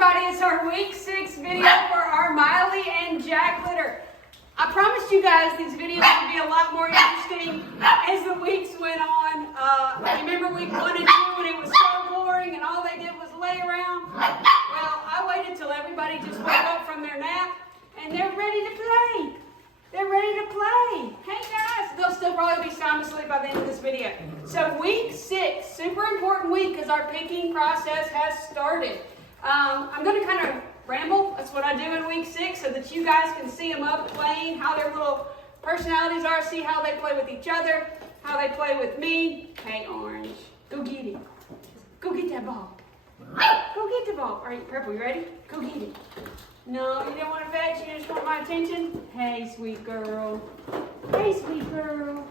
everybody, it's our week 6 video for our Miley and Jack litter. I promised you guys these videos would be a lot more interesting as the weeks went on. Remember week 1 and 2 when it was so boring and all they did was lay around? Well, I waited till everybody just woke up from their nap and they're ready to play. They're ready to play. Hey guys, they'll still probably be sound asleep by the end of this video. So week 6, super important week because our picking process has started. I'm going to kind of ramble. That's what I do in week 6 so that you guys can see them up playing, how their little personalities are, see how they play with each other, how they play with me. Hey Orange, go get it. Go get that ball. Go get the ball. All right, Purple, you ready? Go get it. No, you don't want to fetch, you just want my attention? Hey, sweet girl. Hey, sweet girl.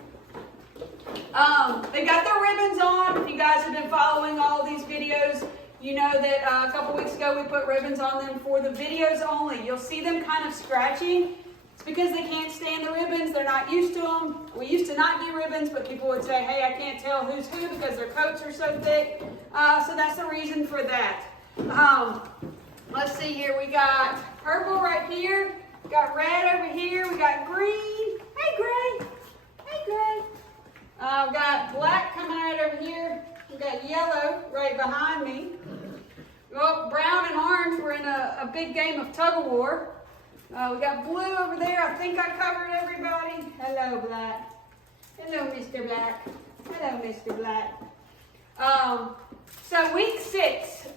They got their ribbons on. If you guys have been following all these videos, you know that a couple weeks ago we put ribbons on them for the videos only. You'll see them kind of scratching. It's because they can't stand the ribbons. They're not used to them. We used to not do ribbons, but people would say, hey, I can't tell who's who because their coats are so thick. So that's the reason for that. Let's see here. We got purple right here. We got red over here. We got green. Hey, Gray. Hey, Gray. We've got black coming out over here. We got yellow right behind me. Well, brown and orange. We're in a big game of tug of war. We got blue over there. I think I covered everybody. Hello, Black. Hello, Mr. Black. Hello, Mr. Black. So week 6,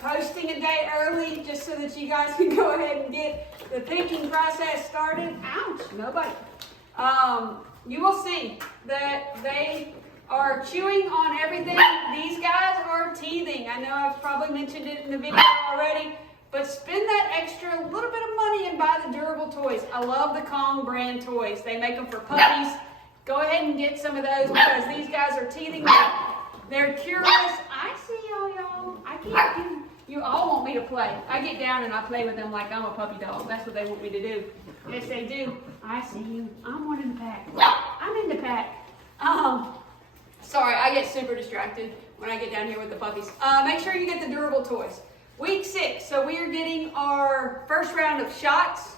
posting a day early just so that you guys can go ahead and get the picking process started. Ouch, nobody. You will see that they are chewing on everything. These guys are teething. I know I've probably mentioned it in the video already, but spend that extra little bit of money and buy the durable toys. I love the Kong brand toys. They make them for puppies. Go ahead and get some of those because these guys are teething. They're curious. I see y'all. I can't. You all want me to play. I get down and I play with them like I'm a puppy dog. That's what they want me to do. Yes, they do. I see you. I'm one in the pack. I'm in the pack. Sorry, I get super distracted when I get down here with the puppies. Make sure you get the durable toys. Week 6. So we are getting our first round of shots.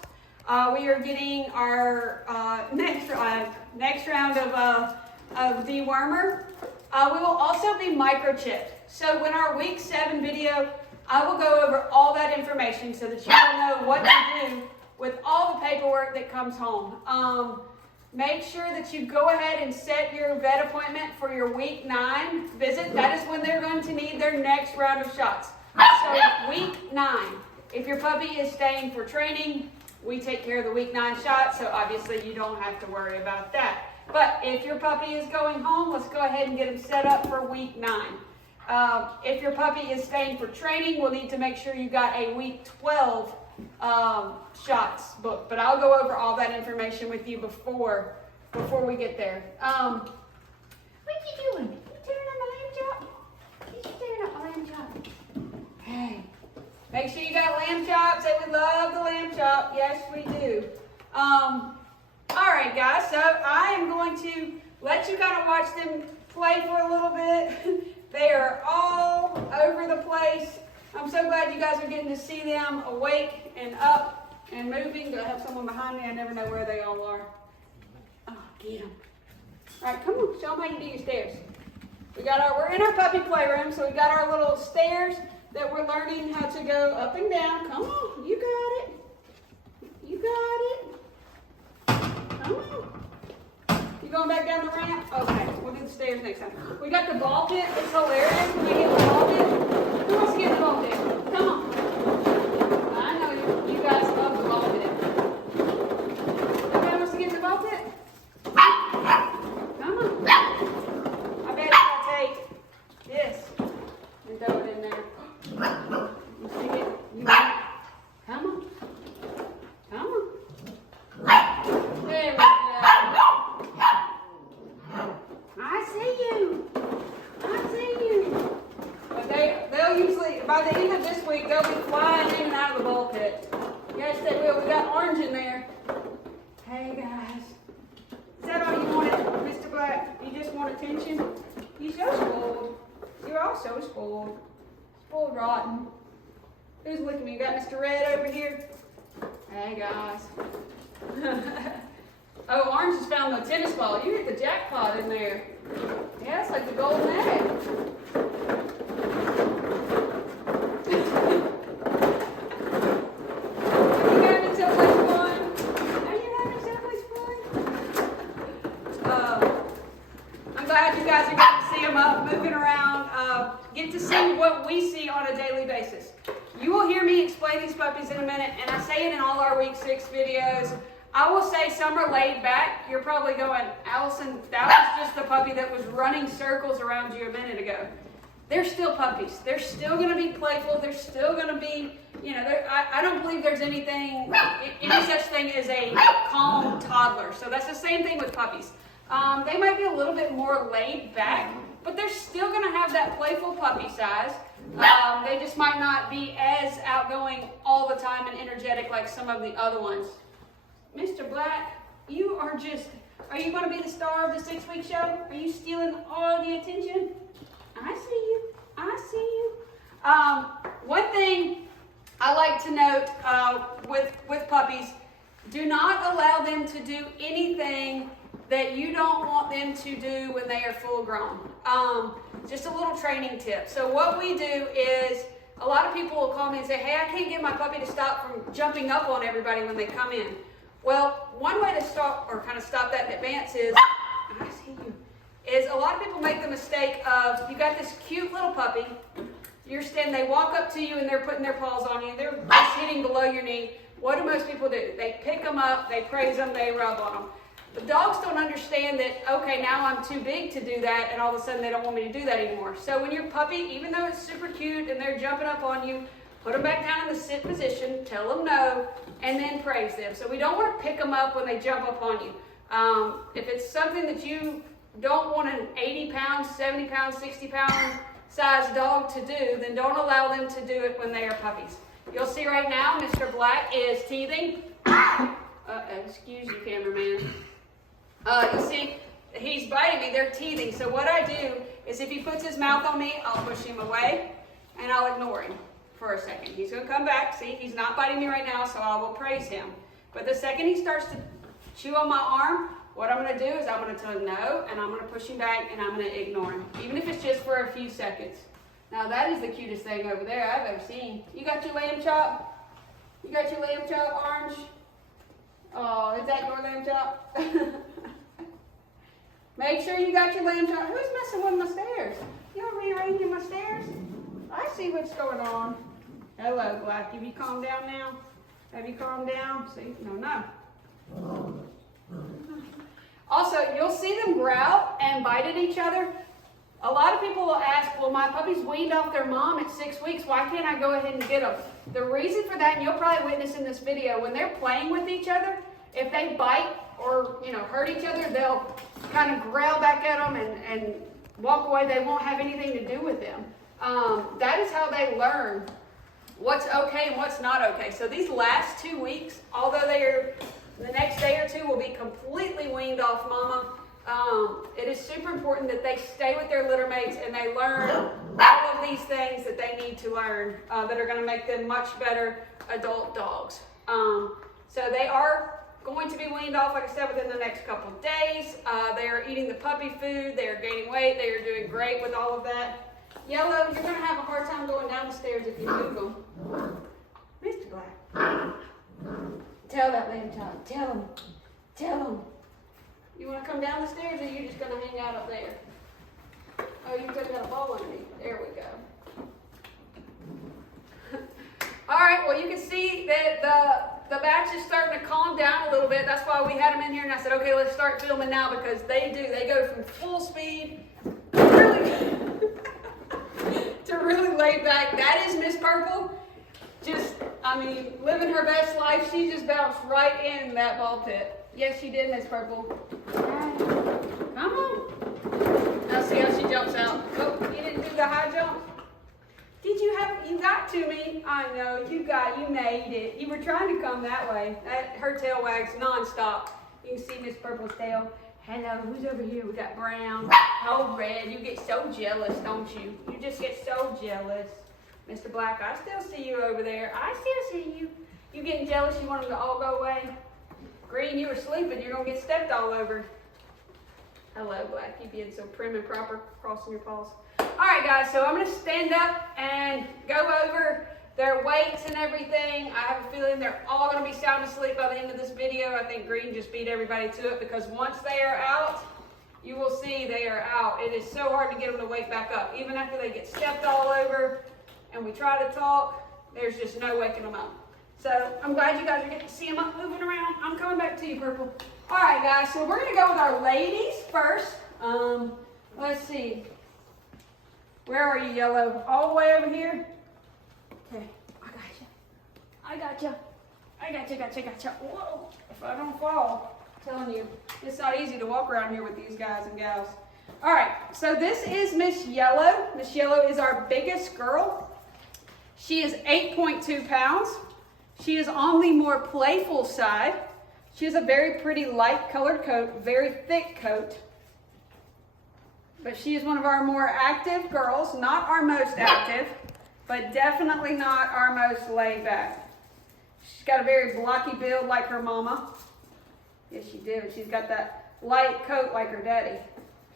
We are getting our next round of dewormer. We will also be microchipped. So in our week 7 video, I will go over all that information so that you will know what to do with all the paperwork that comes home. Make sure that you go ahead and set your vet appointment for your week 9 visit. That is when they're going to need their next round of shots. So week 9, if your puppy is staying for training, we take care of the week 9 shots, so obviously you don't have to worry about that. But if your puppy is going home, let's go ahead and get them set up for week 9. If your puppy is staying for training, we'll need to make sure you got a week 12 shots booked. But I'll go over all that information with you before we get there. What are you doing? You tearing up my lamb chop? You tearing up my lamb chop? Hey, make sure you got lamb chops. They would love the lamb chop. Yes, we do. All right, guys, so I am going to let you kind of watch them play for a little bit. They are all over the place. I'm so glad you guys are getting to see them awake and up and moving. Do I have someone behind me? I never know where they all are. Oh, get them. All right, come on, show them how you do your stairs. We're in our puppy playroom, so we got our little stairs that we're learning how to go up and down. Come on, you got it. You got it. Come on. You going back down the ramp? Okay, we'll do the stairs next time. We got the ball pit. It's hilarious when we get the ball pit. Who wants to get the ball pit? Come on. I know you guys love the ball pit. Everybody wants to get in the ball pit? Come on. I bet if I take this and throw it in there. You see it? You want it? Come on. Come on. There we go. I see you. I see you. But they'll usually, by the end of this week, they'll be flying in and out of the ball pit. Yes, they will. We got Orange in there. Hey, guys. Is that all you wanted, Mr. Black? You just want attention? You're so spoiled. You're all so spoiled. Spoiled rotten. Who's looking at me? You got Mr. Red over here? Hey, guys. Oh, Orange has found the tennis ball. You hit the jackpot in there. Yeah, it's like the golden egg. Are you having so much fun? Are you having so much fun? I'm glad you guys are getting to see them up, moving around, get to see what we see on a daily basis. You will hear me explain these puppies in a minute, and I say it in all our week 6 videos. I will say some are laid back. You're probably going, Allison, that was just the puppy that was running circles around you a minute ago. They're still puppies. They're still going to be playful. They're still going to be, you know, I don't believe there's any such thing as a calm toddler. So that's the same thing with puppies. They might be a little bit more laid back, but they're still going to have that playful puppy size. They just might not be as outgoing all the time and energetic like some of the other ones. Mr. Black, are you going to be the star of the 6-week show? Are you stealing all the attention? I see you. One thing I like to note with puppies, do not allow them to do anything that you don't want them to do when they are full grown. Just a little training tip. So what we do is, a lot of people will call me and say, hey, I can't get my puppy to stop from jumping up on everybody when they come in. Well, one way to stop that advance is, I see you, is a lot of people make the mistake of, you got this cute little puppy, they walk up to you and they're putting their paws on you, they're just hitting below your knee. What do most people do? They pick them up, they praise them, they rub on them. The dogs don't understand that, okay, now I'm too big to do that, and all of a sudden they don't want me to do that anymore. So when your puppy, even though it's super cute and they're jumping up on you, put them back down in the sit position, tell them no, and then praise them. So we don't want to pick them up when they jump up on you. If it's something that you don't want an 80-pound, 70-pound, 60-pound size dog to do, then don't allow them to do it when they are puppies. You'll see right now Mr. Black is teething. Excuse you, cameraman. You see, he's biting me, they're teething. So what I do is if he puts his mouth on me, I'll push him away and I'll ignore him for a second. He's going to come back. See, he's not biting me right now, so I will praise him. But the second he starts to chew on my arm, what I'm going to do is I'm going to tell him no, and I'm going to push him back, and I'm going to ignore him, even if it's just for a few seconds. Now that is the cutest thing over there I've ever seen. You got your lamb chop? You got your lamb chop, Orange? Oh, is that your lamb chop? Make sure you got your lamb chop. Who's messing with my stairs? You're rearranging my stairs? I see what's going on. Hello, Black. Have you calmed down now? Have you calmed down? See? No. Also, you'll see them growl and bite at each other. A lot of people will ask, well, my puppy's weaned off their mom at 6 weeks. Why can't I go ahead and get them? The reason for that, and you'll probably witness in this video, when they're playing with each other, if they bite or hurt each other, they'll kind of growl back at them and walk away. They won't have anything to do with them. That is how they learn what's okay and what's not okay. So these last 2 weeks, although the next day or two will be completely weaned off mama, it is super important that they stay with their litter mates and they learn all of these things that they need to learn that are going to make them much better adult dogs. So they are going to be weaned off, like I said, within the next couple of days. They are eating the puppy food. They are gaining weight. They are doing great with all of that. Yellow, you're going to have a hard time going down the stairs if you move them. Mr. Black. Tell that lamb child. Tell him. You want to come down the stairs, or are you just going to hang out up there? Oh, you took out a ball underneath. There we go. All right, well, you can see that the batch is starting to calm down a little bit. That's why we had them in here, and I said, okay, let's start filming now, because they go from full speed to really laid back. That is Miss Purple. Living her best life. She just bounced right in that ball pit. Yes, she did, Miss Purple. Come on. Now see how she jumps out. Oh, you didn't do the high jump? You got to me. I know, you made it. You were trying to come that way. Her tail wags nonstop. You can see Miss Purple's tail. Hello, who's over here? We got brown. Oh, red. You get so jealous, don't you? You just get so jealous. Mr. Black, I still see you over there. I still see you. You getting jealous? You want them to all go away? Green, you were sleeping. You're going to get stepped all over. Hello, Black. You being so prim and proper, crossing your paws. All right, guys, so I'm going to stand up and go over their weights and everything. I have a feeling they're all going to be sound asleep by the end of this video. I think Green just beat everybody to it because once they are out, you will see they are out. It is so hard to get them to wake back up. Even after they get stepped all over and we try to talk, there's just no waking them up. So I'm glad you guys are getting to see them up moving around. I'm coming back to you, Purple. All right, guys, so we're going to go with our ladies first. Let's see. Where are you, Yellow? All the way over here? Okay, I got you. Whoa, if I don't fall, I'm telling you, it's not easy to walk around here with these guys and gals. All right, so this is Miss Yellow. Miss Yellow is our biggest girl. She is 8.2 pounds. She is on the more playful side. She has a very pretty light colored coat, very thick coat. But she is one of our more active girls, not our most active, but definitely not our most laid back. She's got a very blocky build like her mama. Yes, she did, but she's got that light coat like her daddy.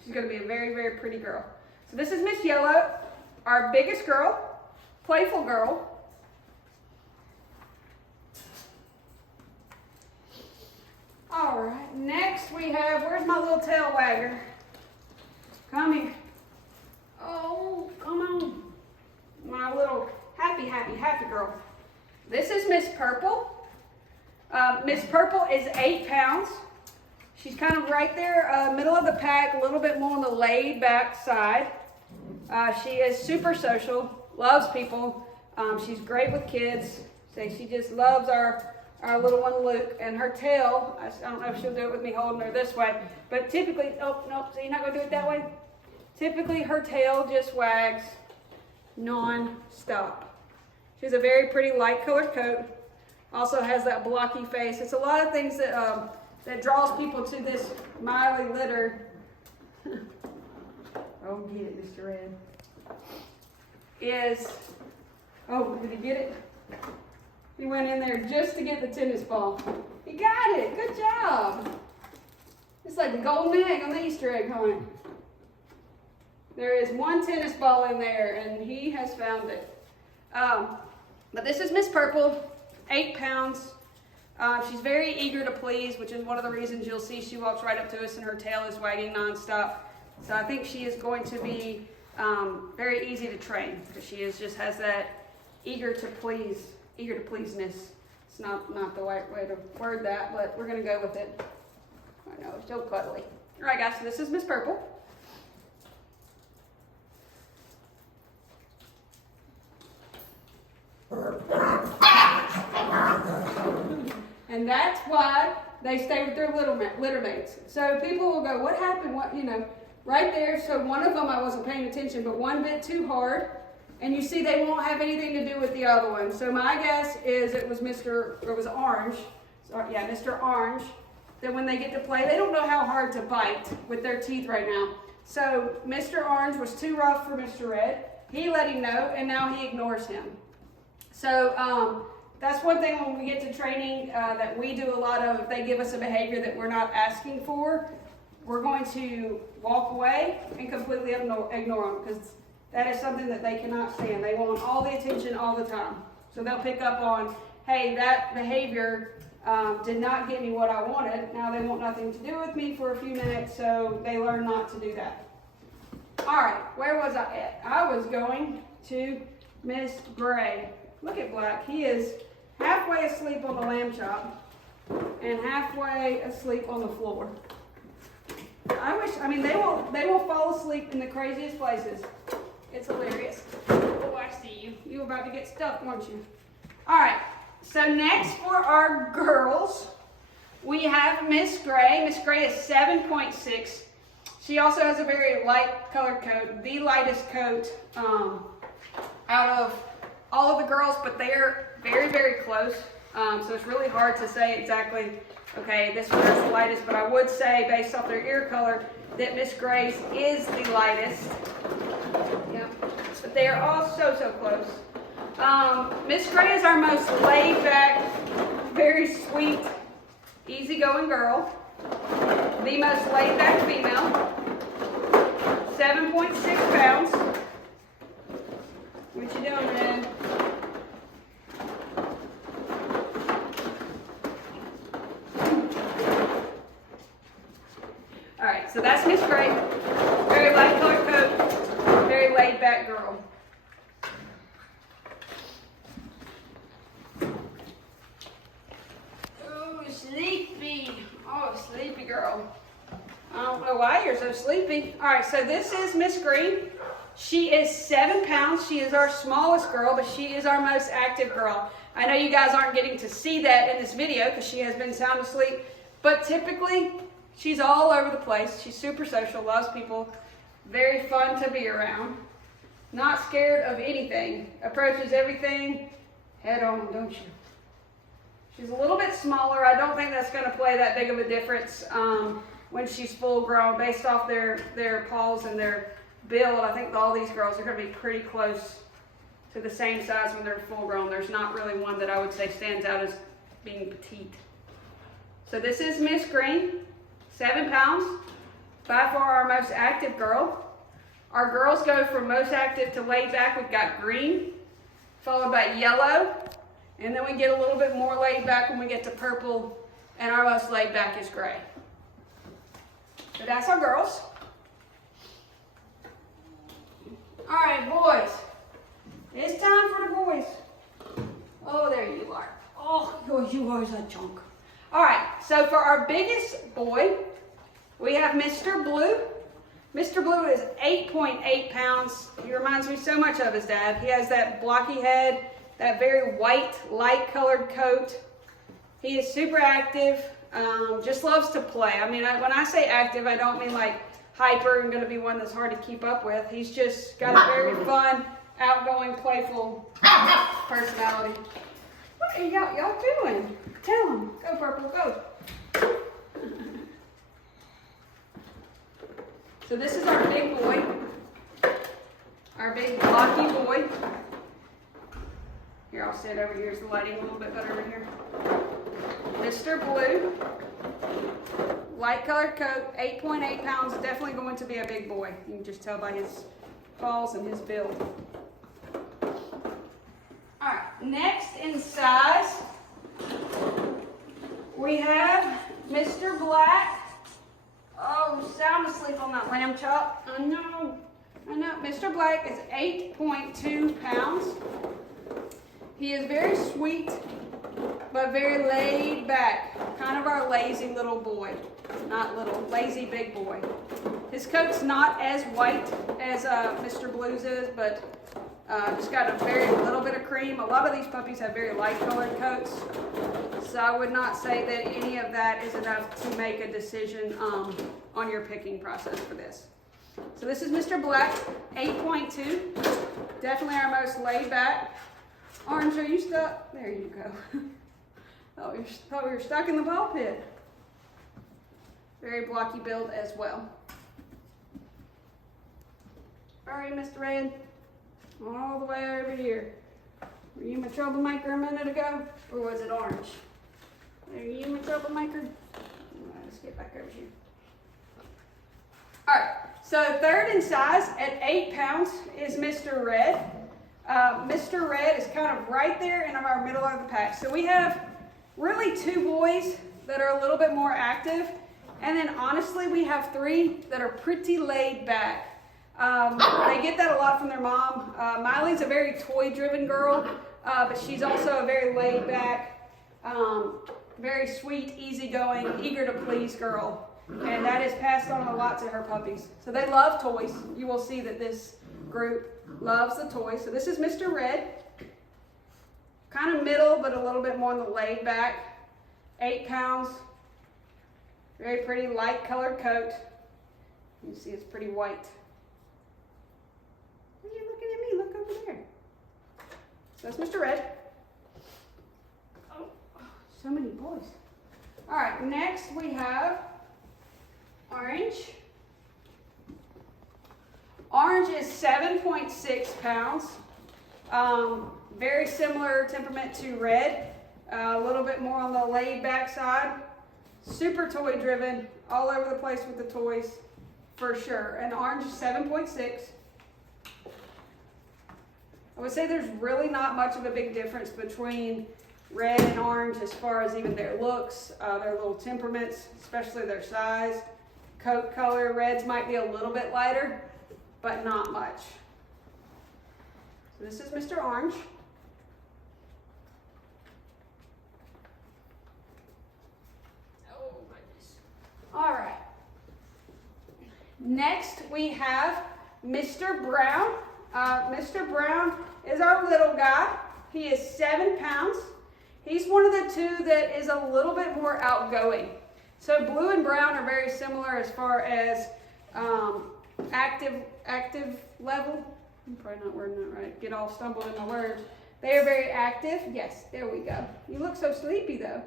She's going to be a very, very pretty girl. So this is Miss Yellow, our biggest girl, playful girl. All right, next we have, where's my little tail wagger? Come here. Oh, come on. My little happy girl. This is Miss Purple. Miss Purple is 8 pounds. She's kind of right there, middle of the pack, a little bit more on the laid back side. She is super social, loves people. She's great with kids. So she just loves our little one, Luke. And her tail, I don't know if she'll do it with me holding her this way, but typically, oh, no, so you're not going to do it that way? Typically, her tail just wags non-stop. She has a very pretty light colored coat. Also has that blocky face. It's a lot of things that draws people to this Miley litter. Oh, get it, Mr. Red. Oh, did he get it? He went in there just to get the tennis ball. He got it. Good job. It's like the golden egg on the Easter egg hunt. There is one tennis ball in there, and he has found it. But this is Miss Purple, 8 pounds. She's very eager to please, which is one of the reasons you'll see she walks right up to us and her tail is wagging nonstop. So I think she is going to be very easy to train because she just has that eager to pleaseness. It's not the right way to word that, but we're going to go with it. I know, it's so cuddly. All right, guys, so this is Miss Purple. And that's why they stay with their litter mates. So people will go, what happened? What, right there. So one of them, I wasn't paying attention, but one bit too hard. And you see they won't have anything to do with the other one. So my guess is it was Orange. So, yeah, Mr. Orange. That when they get to play, they don't know how hard to bite with their teeth right now. So Mr. Orange was too rough for Mr. Red. He let him know, and now he ignores him. So that's one thing when we get to training that we do a lot of. If they give us a behavior that we're not asking for, we're going to walk away and completely ignore them because that is something that they cannot stand. They want all the attention all the time. So they'll pick up on, hey, that behavior did not get me what I wanted. Now they want nothing to do with me for a few minutes, so they learn not to do that. All right, where was I at? I was going to Miss Gray. Look at Black. He is halfway asleep on the lamb chop and halfway asleep on the floor. They will fall asleep in the craziest places. It's hilarious. Oh, I see you. You were about to get stuffed, weren't you? All right. So next for our girls, we have Miss Gray. Miss Gray is 7.6. She also has a very light colored coat, the lightest coat out of all of the girls, but they're very, very close. So it's really hard to say exactly, okay, this one is the lightest, but I would say based off their ear color that Miss Gray's is the lightest. Yep. But they are all so close. Miss Gray is our most laid back, very sweet, easygoing girl. The most laid back female. 7.6 pounds. What you doing, Red? All right, so that's Miss Gray. Very light colored coat, very laid back girl. Oh, sleepy. Oh, sleepy girl. I don't know why you're so sleepy. All right, so this is Miss Green. She is 7 pounds. She is our smallest girl, but she is our most active girl. I know you guys aren't getting to see that in this video because she has been sound asleep, but typically she's all over the place. She's super social, loves people, very fun to be around, not scared of anything, approaches everything head on, don't you? She's a little bit smaller. I don't think that's going to play that big of a difference when she's full grown. Based off their paws and their build, I think all these girls are going to be pretty close to the same size when they're full grown. There's not really one that I would say stands out as being petite. So this is Miss Green, 7 pounds, by far our most active girl. Our girls go from most active to laid back. We've got green, followed by yellow, and then we get a little bit more laid back when we get to purple, and our most laid back is gray. So that's our girls. All right, boys. It's time for the boys. Oh, there you are. Oh, you are a chunk. All right, so for our biggest boy, we have Mr. Blue. Mr. Blue is 8.8 pounds. He reminds me so much of his dad. He has that blocky head, that very white, light-colored coat. He is super active, just loves to play. I mean, when I say active, I don't mean like hyper and going to be one that's hard to keep up with. He's just got a very fun, outgoing, playful personality. What are y'all doing? Tell him. Go, Purple, go. So this is our big boy, our big blocky boy. Here, I'll sit over here. Is the lighting a little bit better over here? Mr. Blue, light colored coat, 8.8 pounds, definitely going to be a big boy. You can just tell by his paws and his build. All right, next in size, we have Mr. Black. Oh, sound asleep on that lamb chop. I know. Mr. Black is 8.2 pounds. He is very sweet, but very laid back. Kind of our lazy little boy. Not little, lazy big boy. His coat's not as white as Mr. Blue's is, but just got a very little bit of cream. A lot of these puppies have very light colored coats, so I would not say that any of that is enough to make a decision on your picking process for this. So this is Mr. Black, 8.2. Definitely our most laid back. Orange, are you stuck? There you go. Thought we were stuck in the ball pit. Very blocky build as well. All right, Mr. Red. All the way over here. Were you my troublemaker a minute ago? Or was it Orange? Are you my troublemaker? Let's get back over here. All right, so third in size at 8 pounds is Mr. Red. Mr. Red is kind of right there in our middle of the pack. So we have really 2 boys that are a little bit more active. And then honestly, we have 3 that are pretty laid back. They get that a lot from their mom. Miley's a very toy-driven girl, but she's also a very laid-back, very sweet, easygoing, eager to please girl. And that is passed on a lot to her puppies. So they love toys. You will see that this group loves the toys. So this is Mr. Red. Kind of middle, but a little bit more on the laid-back. 8 pounds. Very pretty light-colored coat. You can see it's pretty white. Why are you looking at me? Look over there. So that's Mr. Red. Oh, so many boys. All right, next we have Orange. Orange is 7.6 pounds. Very similar temperament to Red, a little bit more on the laid back side. Super toy driven, all over the place with the toys, for sure. And Orange is 7.6. I would say there's really not much of a big difference between Red and Orange as far as even their looks, their little temperaments, especially their size. Coat color, Reds might be a little bit lighter, but not much. So this is Mr. Orange. Oh, goodness. All right. Next we have Mr. Brown. Mr. Brown is our little guy. He is 7 pounds. He's one of the two that is a little bit more outgoing. So blue and brown are very similar as far as active level. I'm probably not wording that right. Get all stumbled in my words. They are very active. Yes, there we go. You look so sleepy though.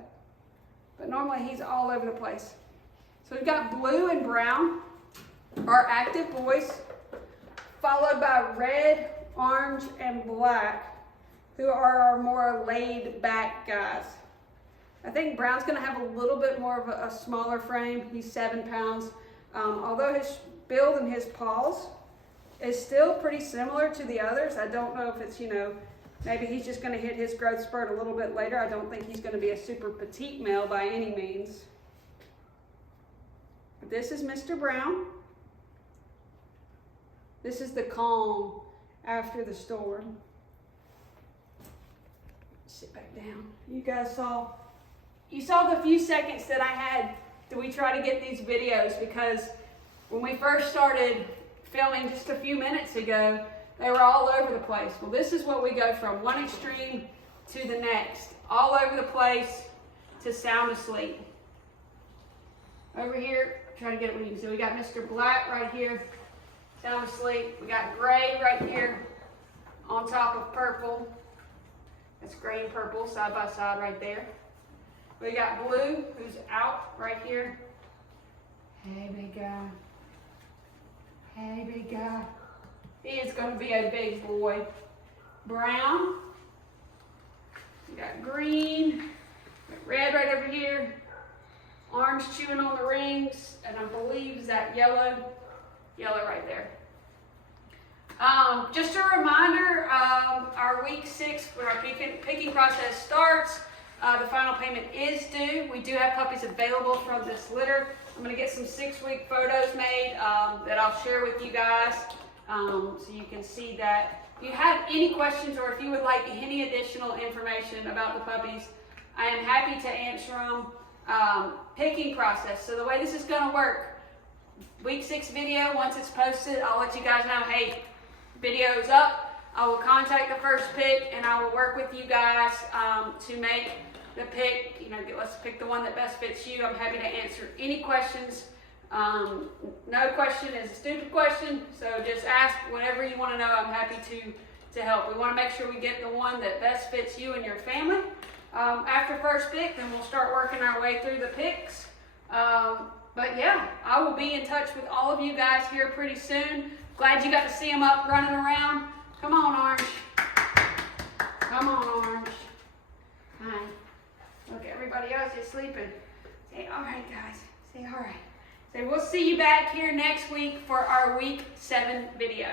But normally he's all over the place. So we've got blue and brown, our active boys, followed by red, orange, and black, who are our more laid back guys. I think Brown's gonna have a little bit more of a smaller frame. He's 7 pounds. Although his build and his paws is still pretty similar to the others. I don't know if it's, maybe he's just gonna hit his growth spurt a little bit later. I don't think he's gonna be a super petite male by any means. But this is Mr. Brown. This is the calm after the storm. Sit back down. You guys saw the few seconds that I had that we try to get these videos, because when we first started filming just a few minutes ago, they were all over the place. Well, this is what we go from one extreme to the next, all over the place to sound asleep. Over here, try to get it where you can see. We got Mr. Black right here, sound asleep. We got gray right here on top of purple. That's gray and purple side by side right there. We got blue, who's out right here. Hey, big guy. Hey, big guy. He is going to be a big boy. Brown. We got green. Got red right over here. Orange chewing on the rings. And I believe is that yellow. Yellow right there. Just a reminder, our week 6, when our picking process starts, the final payment is due. We do have puppies available from this litter. I'm going to get some 6-week photos made that I'll share with you guys so you can see that. If you have any questions or if you would like any additional information about the puppies, I am happy to answer them. Picking process. So the way this is going to work, week 6 video, once it's posted, I'll let you guys know, hey, video's up. I will contact the first pick and I will work with you guys to make the pick. Let's pick the one that best fits you. I'm happy to answer any questions. No question is a stupid question, so just ask whatever you want to know. I'm happy to help. We want to make sure we get the one that best fits you and your family. After first pick, then we'll start working our way through the picks. But yeah, I will be in touch with all of you guys here pretty soon. Glad you got to see them up running around. Come on, Orange. Come on, Orange. Hi. Look, everybody else is sleeping. Say, all right, guys. Say, all right. Say, we'll see you back here next week for our week 7 video.